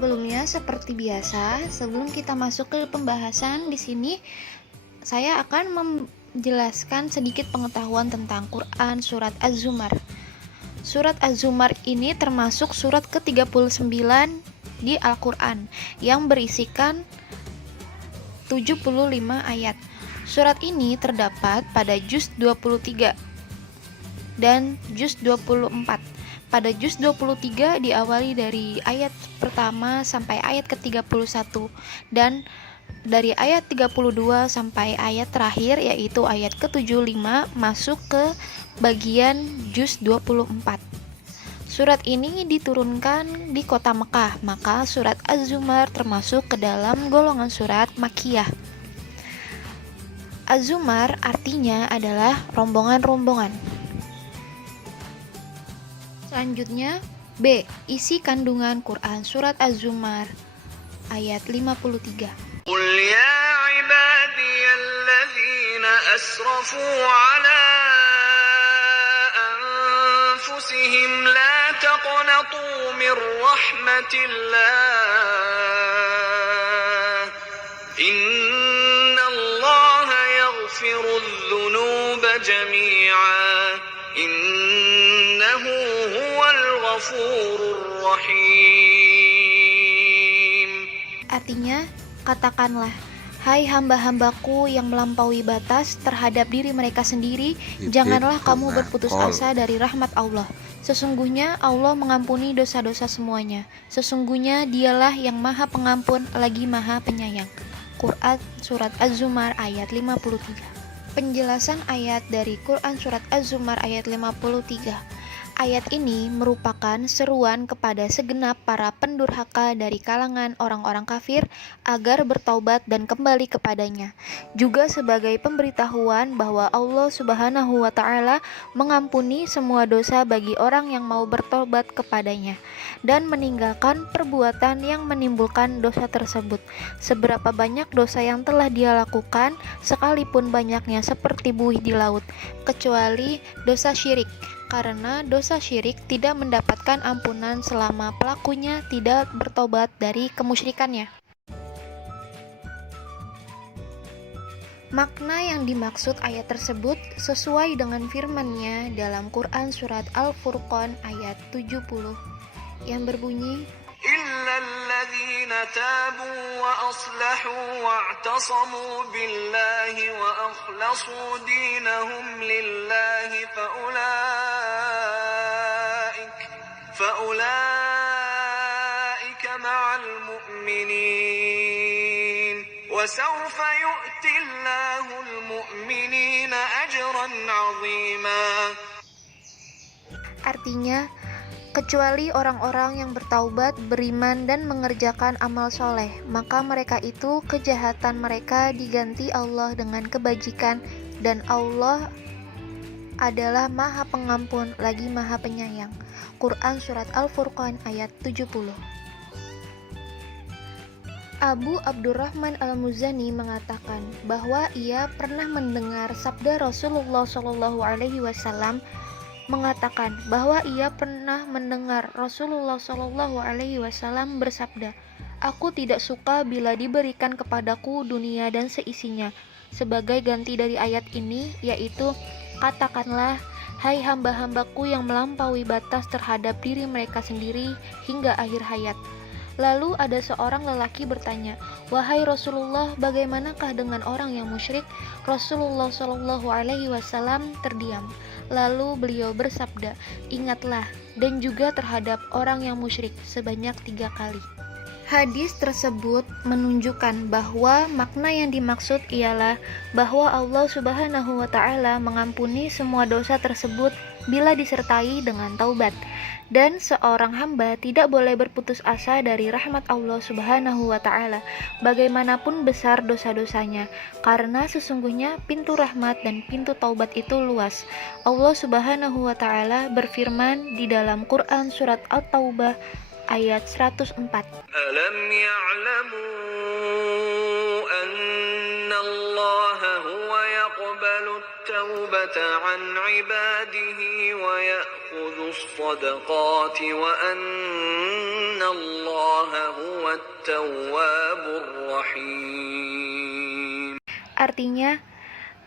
Sebelumnya, seperti biasa, sebelum kita masuk ke pembahasan di sini, saya akan menjelaskan sedikit pengetahuan tentang Quran Surat Az-Zumar. Surat Az-Zumar ini termasuk surat ke-39 di Al-Quran yang berisikan 75 ayat. Surat ini terdapat pada juz 23 dan juz 24. Pada juz 23 diawali dari ayat pertama sampai ayat ke-31 dan dari ayat 32 sampai ayat terakhir yaitu ayat ke-75 masuk ke bagian juz 24. Surat ini diturunkan di kota Mekah, maka surat Az-Zumar termasuk ke dalam golongan surat Makkiyah. Az-Zumar artinya adalah rombongan-rombongan. Selanjutnya, B. Isi kandungan Quran Surat Az-Zumar ayat 53. Qul ya ibadiyalladzina asrafu ala anfusihim la taqnatu min rahmatillah innallaha yaghfirudz dzunuba jami'a innahu huwal ghafurur rahim. Artinya, katakanlah, hai hamba-hambaku yang melampaui batas terhadap diri mereka sendiri, janganlah kamu berputus asa dari rahmat Allah. Sesungguhnya Allah mengampuni dosa-dosa semuanya. Sesungguhnya Dialah yang Maha Pengampun lagi Maha Penyayang. Quran Surat Az-Zumar ayat 53. Penjelasan ayat dari Quran Surat Az-Zumar ayat 53. Ayat ini merupakan seruan kepada segenap para pendurhaka dari kalangan orang-orang kafir agar bertaubat dan kembali kepadanya. Juga sebagai pemberitahuan bahwa Allah Subhanahu wa Ta'ala mengampuni semua dosa bagi orang yang mau bertobat kepadanya dan meninggalkan perbuatan yang menimbulkan dosa tersebut. Seberapa banyak dosa yang telah dia lakukan, sekalipun banyaknya seperti buih di laut, kecuali dosa syirik. Karena dosa syirik tidak mendapatkan ampunan selama pelakunya tidak bertobat dari kemusyrikannya. Makna yang dimaksud ayat tersebut sesuai dengan firman-Nya dalam Quran Surat Al-Furqan ayat 70 yang berbunyi, إلا الذين تابوا وأصلحوا واعتصموا بالله وأخلصوا دينهم لله فأولئك مع المؤمنين وسوف يؤتي الله المؤمنين أجرا عظيما. artinya, kecuali orang-orang yang bertaubat, beriman, dan mengerjakan amal soleh, maka mereka itu kejahatan mereka diganti Allah dengan kebajikan, dan Allah adalah Maha Pengampun lagi Maha Penyayang. Quran Surat Al-Furqan ayat 70. Abu Abdurrahman Al-Muzani mengatakan bahwa ia pernah mendengar sabda Rasulullah SAW mengatakan bahwa ia pernah mendengar Rasulullah SAW bersabda, "Aku tidak suka bila diberikan kepadaku dunia dan seisinya." Sebagai ganti dari ayat ini, yaitu, katakanlah, hai hamba-hambaku yang melampaui batas terhadap diri mereka sendiri hingga akhir hayat. Lalu ada seorang lelaki bertanya, "Wahai Rasulullah, bagaimanakah dengan orang yang musyrik?" Rasulullah SAW terdiam. Lalu beliau bersabda, "Ingatlah, dan juga terhadap orang yang musyrik sebanyak 3 kali." Hadis tersebut menunjukkan bahwa makna yang dimaksud ialah bahwa Allah Subhanahu wa Ta'ala mengampuni semua dosa tersebut bila disertai dengan taubat. Dan seorang hamba tidak boleh berputus asa dari rahmat Allah Subhanahu wa Ta'ala, bagaimanapun besar dosa-dosanya, karena sesungguhnya pintu rahmat dan pintu taubat itu luas. Allah Subhanahu wa Ta'ala berfirman di dalam Quran surat At-Taubah ayat 104. Alam ya'lamu anna Allah huwa yaqbalu at-taubata 'an 'ibadihi wa ya'khudhu as-sadaqati wa anna Allah huwa at-tawwabur rahim. Artinya,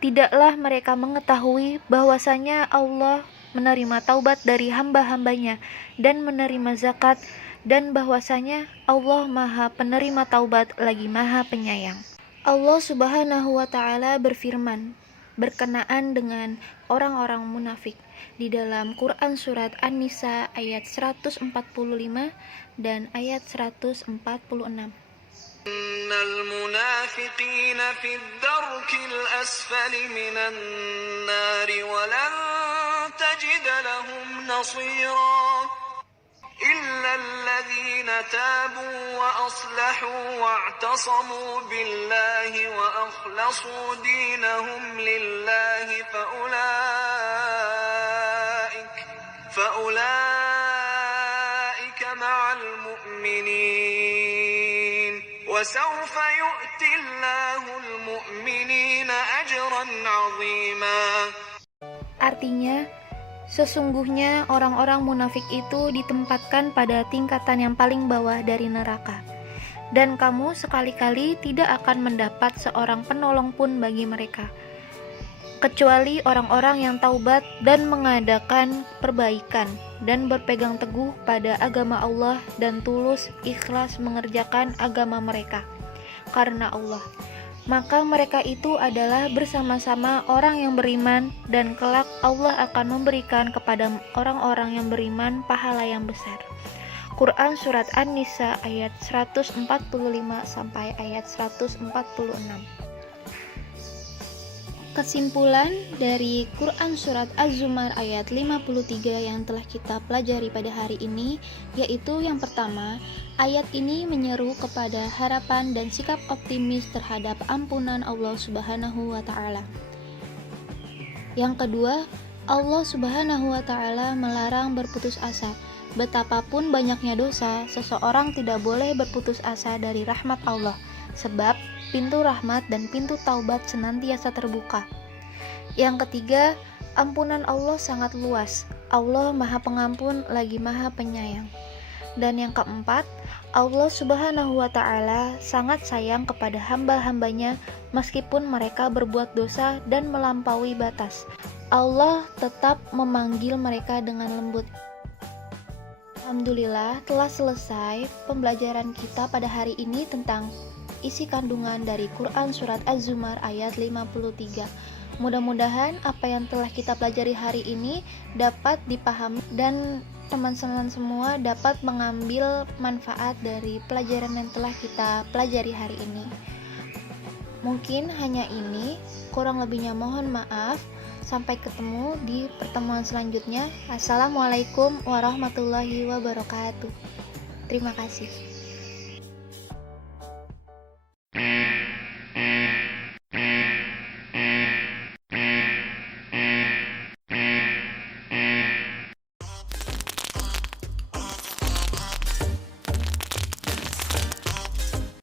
tidaklah mereka mengetahui bahwasanya Allah menerima taubat dari hamba-hambanya dan menerima zakat, dan bahwasanya Allah Maha Penerima Taubat lagi Maha Penyayang. Allah Subhanahu wa Ta'ala berfirman berkenaan dengan orang-orang munafik di dalam Quran surat An-Nisa ayat 145 dan ayat 146. Innal munafiqina fid darkil asfali minan nari wa lan tajid lahum nasira إلا الذين تابوا وأصلحوا واعتصموا بالله وأخلصوا دينهم لله فأولئك مع المؤمنين وسوف يؤتي الله المؤمنين أجرا عظيما. Artinya, sesungguhnya orang-orang munafik itu ditempatkan pada tingkatan yang paling bawah dari neraka. Dan kamu sekali-kali tidak akan mendapat seorang penolong pun bagi mereka, kecuali orang-orang yang taubat dan mengadakan perbaikan dan berpegang teguh pada agama Allah dan tulus ikhlas mengerjakan agama mereka karena Allah. Maka mereka itu adalah bersama-sama orang yang beriman, dan kelak Allah akan memberikan kepada orang-orang yang beriman pahala yang besar. Quran surat An-Nisa ayat 145 sampai ayat 146. Kesimpulan dari Quran surat Az-Zumar ayat 53 yang telah kita pelajari pada hari ini, yaitu yang pertama, ayat ini menyeru kepada harapan dan sikap optimis terhadap ampunan Allah Subhanahu wa Ta'ala. Yang kedua, Allah Subhanahu wa Ta'ala melarang berputus asa. Betapapun banyaknya dosa, seseorang tidak boleh berputus asa dari rahmat Allah, sebab pintu rahmat dan pintu taubat senantiasa terbuka. Yang ketiga, ampunan Allah sangat luas. Allah Maha Pengampun lagi Maha Penyayang. Dan yang keempat, Allah Subhanahu wa Ta'ala sangat sayang kepada hamba-hambanya meskipun mereka berbuat dosa dan melampaui batas. Allah tetap memanggil mereka dengan lembut. Alhamdulillah, telah selesai pembelajaran kita pada hari ini tentang isi kandungan dari Quran surat Az-Zumar ayat 53. Mudah-mudahan apa yang telah kita pelajari hari ini dapat dipahami dan teman-teman semua dapat mengambil manfaat dari pelajaran yang telah kita pelajari hari ini. Mungkin hanya ini, kurang lebihnya mohon maaf. Sampai ketemu di pertemuan selanjutnya. Assalamualaikum warahmatullahi wabarakatuh. Terima kasih.